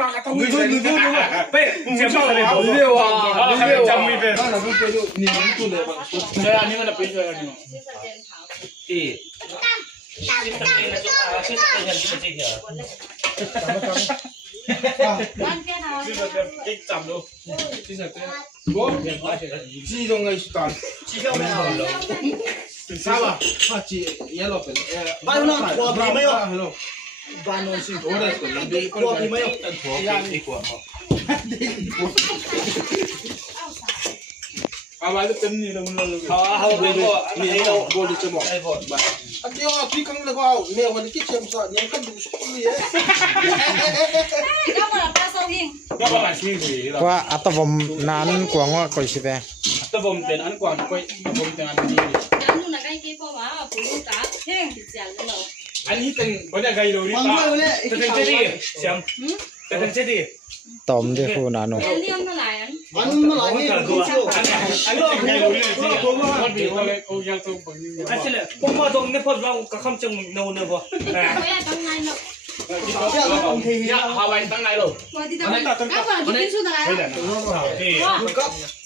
มาก็ต้องเป้เสียบ้าเลยเรียกว่าจำไม่เป็นเราเพิ่งไปดูนี่มันตัวเลยบางตัวอันนี้มันเป็นตัวอันนี้ที่ที่สเปนนะจ๊ะที่สเปนที่เป็นที่เดียวบ้านแค่เฮาที่จำดูที่สเปนโว้ที่ตรงไอ้สตาร์ที่เขาไม่เอาหรอกทราบป่ะว่าที่เยลโล่เป็นบ้านนู้นตัวพี่ไม่ยอมบ้านนู้นสิโอ้ได้คนละตัวพี่ไม่ยอมตัวพี่ดีกว่าเอาไว้เต็มนี่เราเขาไปดูนี่เราโบลิจะบอกไอ้พอดบ้านอันเดียวพี่ครั้งเลยก็เอาเนี่ยวันนี้คิดเชื่อมสอดยังกันดูสุดเลยก็มาปลาโซหิงก็ประมาณสี่ปีแล้วว่าอัตวมนานกว่าว่าก่อยสิเปแต่ผมเป็นอันกว่าก่อยผมเป็นอันนี้ยังนู่นน่ะใกล้กี่พอมาผู้ลูกตาเฮงสิจันแล้วอันนี้เป็นบ่ได้ไกลโลนี่ป่ะแต่เป็นเจดีเสียงแต่เป็นเจดีตอมที่ผู้นาโนเลี้ยงเท่าไหร่อันเมื่อไหร่นี่อันนี้ไกลโลนี่ที่มันมีอะไรกูยังต้องบ่นี่อันนี้แหละผมว่าตรงนี้พอเราก็คำจังโนเนอะบ่เฮ้ยตั้งไงเนาะอย่าหาไว้ตั้งไงโลว่าที่ตั้งก็ว่าที่สุดอะไรก็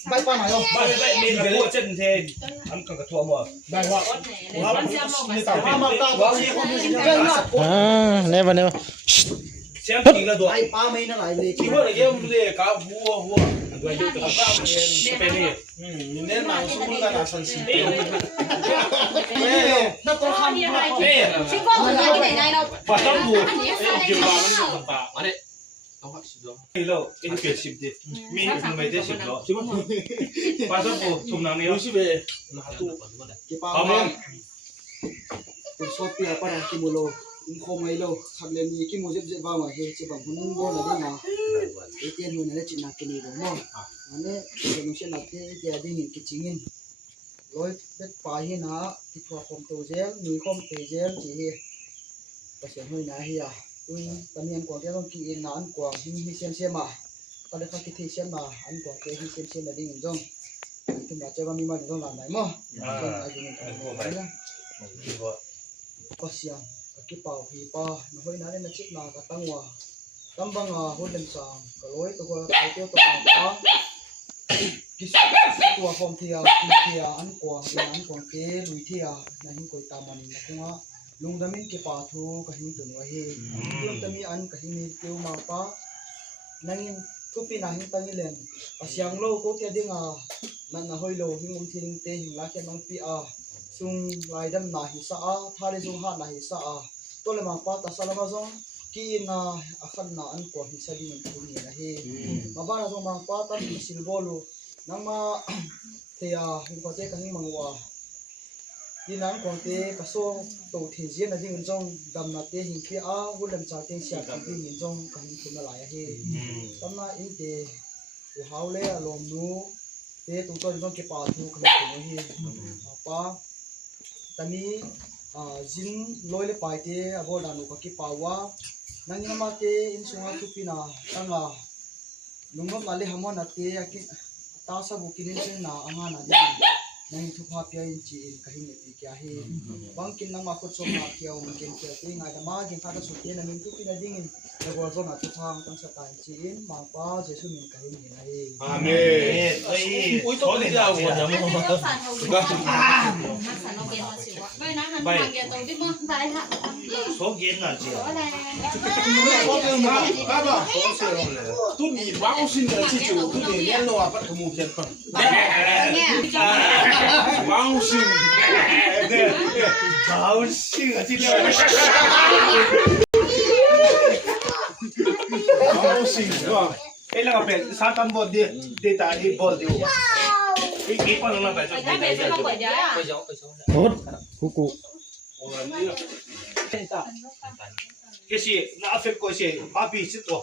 ไปไปไหนอ่ะไปนี่เบลเจนเทนอันกันกระทัวบ่ได้ว่านี่ตามาตาว่าเนี่ยวันนี้เสียงจริงแล้วตัวไอ้ป้าไม่นั่นไหลเลยที่ว่าเยี่ยมเลยกับหัวด้วยดูตัวป้าเป็นนี่เนี่ยหนังสู้กันนะสันสีนักตัวคำชิคกี้พายที่ไหนเราป้าต้องดูอยู่บ้านมันป้ามาเนี่ยเอาว่าสิบล้อนี่โลเป็นเกิด10ดิมีไม่ได้10ล้อใช่มั้ยป้าต้องดูทุ่มน้ำนี่รู้สิเบ้นะตู้กี่ป้าเนี่ยเป็นโซเฟียป้าดังกิโมโลคงไงโลขับเลนีกิโมเจ็บเจ็บบ้างวะเฮ้ยเจ็บบ้างคนโบนะเนี่ยนะไอ้เตี้ยมันเนี่ยจินากินีโลมั้งอันนี้เป็นมุชนัดเตี้ยเตี้ยดิ้งกิจิงินร้อยเบ็ดปลายเห็นนะที่พอคอมตัวเจลมีคอมเตเจลจีเฮก็เสียงห้อยนะเฮียอุ้ยตอนนี้อันกว่าที่ต้องกินนานกว่ามีเสียมเสียมาก็เลยข้าคิดที่เสียมาอันกว่าที่เสียมเสียมาดิ้งจงถึงแบบจะว่ามีมาถึงหลานไหนมั้งก็ไอ้ดิ้งอะไรนะก็เสียงกี่เป่าผีป้าหนุ่ยนั่นเนี่ยชิดนากระตั้งว่าตั้งบังหุ่นเล่นสางก็ร้อยตัวไอเตี้ยวตัวป้ากิสตัวฟอมเทียกินเทียอันกวางเป็นอันกวางเกลุยเทียนั่นหิ้งกุยตามันนะคุณว่าลุงดามินกี่ป่าทูก็หิ้งตัวน้อยเฮลุงดามิอันก็หิ้งมีเตี้ยวมาป้านั่งหิ้งทุกปีนั่งหิ้งตั้งหิ้งเล่นอาเสียงโลก็เทียดิ้งนั่นน่ะห้อยโลหิ้งทิ้งเตหิ้งลักแค่มังปีซุงลายดำนาหิสาทาริซุงหานาหิสาตัวเลมังปาตาสารมาซงกีนาอาขันนาอันกว่าหิสาดิมันคุนี่นะเฮมาบ้านเราซงมังปาตาหิสิลโบลูนังมาเทียหิมพอเจกันหิมังวายินังกวางเตกระโซตัวเทียนนะจิงจงดำนาเตหิงเคียหุ่นลำจ่าเตงเสียกันหิงจงกันหิคุณมาหลายเฮตั้มนาอินเตหัวเฮาเล่ลมนูเตตัวตัวจงเก็บปาทูกันตัวเฮป้าตอนนี้จินลอยเลยไปเตะบอลนั่นก็คิดป่าวว่านั่งยังมาเตะอินสุงาทุกปีน่ะตั้งลุงน้องนั่นเลยหามอนัดเตะกิตาสบุกินเช่นน่ะอ่างน่ะเนี่ยนั่งทุกภาพยังจีนก็เห็นปีกเฮบางกินนั่งมาคุดสมมาเที่ยวมันกินเที่ยวตัวง่ายแต่มากินข้าวสุดเย็นนั่งทุกปีน่ะดิ้งแต่ว่าตอนนั้นทุกทางตั้งสไตล์จีนมาป้าเจสุมันก็เห็นไงอาเมนเอ้ยอุ้ยตัวนี้เอาหัวจะไม่มาก็สั่นเอาก็สั่นเอาเกณฑ์มาสิวะไม่นะหันทางเกณฑ์ตรงที่มึงได้ค่ะโซเย็นน่ะจีอะไรตุ้นี่บ้าสินเลยที่จู่ตุ้นี่เลี้ยงนัวปัดขมูเพียนคนบ้าสินบ้าสินที่เดียวบ้าสินก็เอ้ยแล้วก็เป็นซาตันบอลดีเดต้าที่บอลดีว่ะอีกคนนึงไปจะไปจะลงไปจ้ะโอ้กูก็สิน่าเฟกก็สิป้าปีสิตัว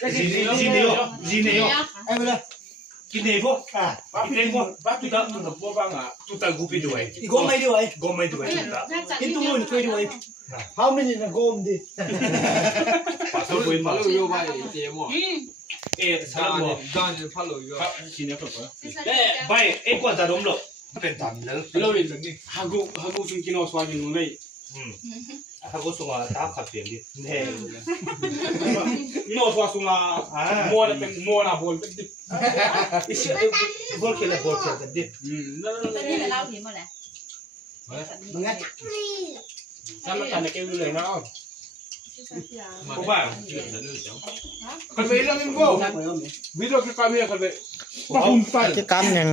ก็สิจีเนียวไอ้เวลากินเนฟอ่ะกินเนฟบ้าตุตาตุตาบัวบ้างตุตากูไปด้วยก็ไม่ด้วยก็ไม่ด้วยตุตากินตุ้งมันคุยด้วยhow many na gom di pasó muy mal yo va de mo salamo dan follow yoกินเนี่ยครับไปกว่าจะดมหรอเป็นตันเลยเราเป็นนี่ฮากูชุนกินเอาสวากินนู่นเลย Aku sunga tak kapten di. Nih. No suara sunga. มัวเป็นมัวนะบอลเป็นดิ Isi bol kele di. เป็นนี่เป็นเล่าผีหมดเลย mengat ถ้ามันกันในเกมเลยนะ Coba. คนไปเรื่องนี้ก็ tak mau ni วิดีโอคือการเมียคนไปก็หุ่นใส่ ที่กันยัง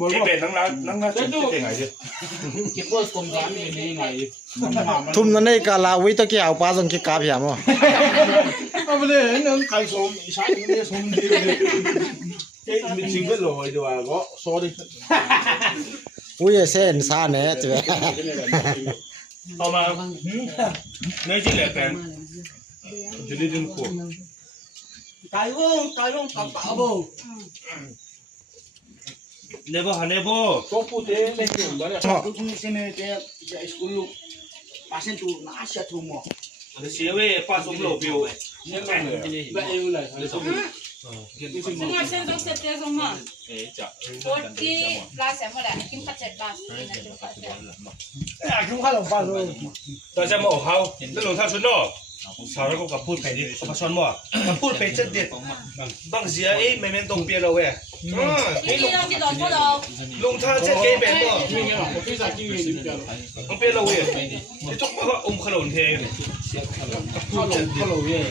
บอล Ini ก็ ben nang na ceng aja. เก็บก็กลมร้านนี่นี่ไง ทุ่มนั้นได้กาลาวิตะกี้เอาปลาส่งที่กาพยามอ่ะ เอาไปเลยนั่งไก่ส้มอีสานนี่ส้มดีเลยเจ๊มีจริงก็ลอยด้วยก็สอดี อุ้ยเส้นซ่าเนี่ยจ้ะ Toma. Nai ji le pen. Jadi jin ko. kai long tak tak bo Nebo hanebo. ก็พูดเองไม่ถึงเลย tu tu sini dia dia school lu pasien tu na asia tu mo Siwe pa som lo bio. เนี่ยไงแบบเอวเลยเลยส้ม ซึ่งว่าเส้นต้องเสร็จเจ้าสมมาโคตรที่ปลาแซลมอนแหละกินผัดเจ็ดปลากินนะจุ๊บผัดเจ็ด ah kum khalong pa lo 大家冇好，那龙他说喏，少了个个铺赔的，什么算么？个铺赔真的，当时哎，明明东边了喂， ที่นี่เราที่โดนพวกเรา 龙他这给边 นี่ 喏， ไงผมพี่สาวกินเงินเดียว 东边了喂，你中国我们可能天， ข้าวหลงข้าวหลงเนี่ย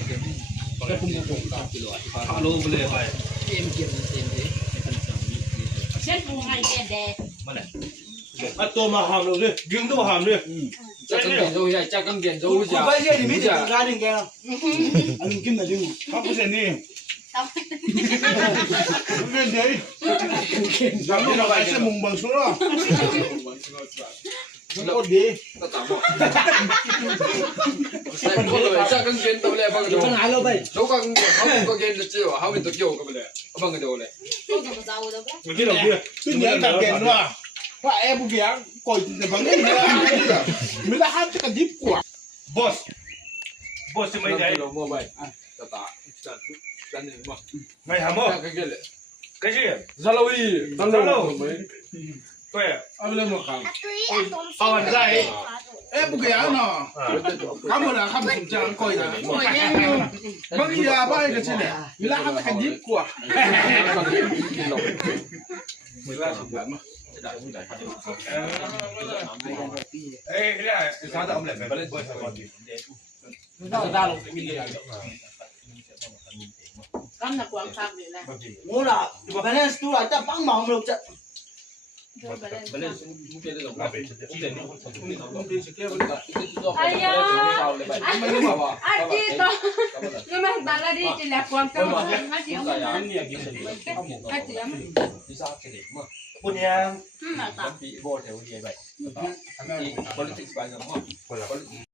แล้วผมก็ตามกิโล 他路不来喂， เช่นปูไงเจนเดย์ 嘛嘞，啊多嘛行路的，人都行的， จะกังเกนโซ่ใช่จะกังเกนโซ่ ku จ้ะ ba je ni mi de ga ning ga an kim na ding 他不是你， ต้อง 不是你，咱们老百姓蒙本书了， แล้วก็ดีก็ตามบอกใส่ก็เลยจะกังเกนตัวเลยบางตัว kan alo bai เขากังเกนเขากังเกนจะเจียวเขาเป็นตัวเกี่ยวกันไปเลยบางตัวเลย ต้องจะมาเจ้าเด้อปะ 我这老弟，今年改变是吧？ว่าแอร์บุกยังก่อนจะฟังได้ไหมไม่ได้ห้ามจะกันยิบกว่า boss，boss 没 ไม่ได้ 得， เราโม่ไปจะตาจะจะหนึ่งมั้ง 没什么， กังเกนเลย 可是， ซาลาวีตั้งแต่เราไม่ 对， เอาไปเลยหมดครับ 啊，你在。 แอร์บุกยังเนาะข้ามหมดละข้ามสมจังก่อยนะบางทีอาบ้ากันใช่ไหมไม่ได้ห้ามจะกันยิบกว่า 哎，你啥子我们来买，不能不能的。 จะได้ลงไปกินเลย ก็หนักกว่าข้างเลยแหละ mo la ba na stu la ta pang mang lo cha เดินไปเล่น ไปเล่นมุกเล่นสงคราม ไอ้ยาอาจีต่อนี่มันบาลาดีจิแลความเต็มอาจีมันอาจีมัน 不娘， หนักต่อ ปีโบเทวดีไปpolitics ไปกันมั้ง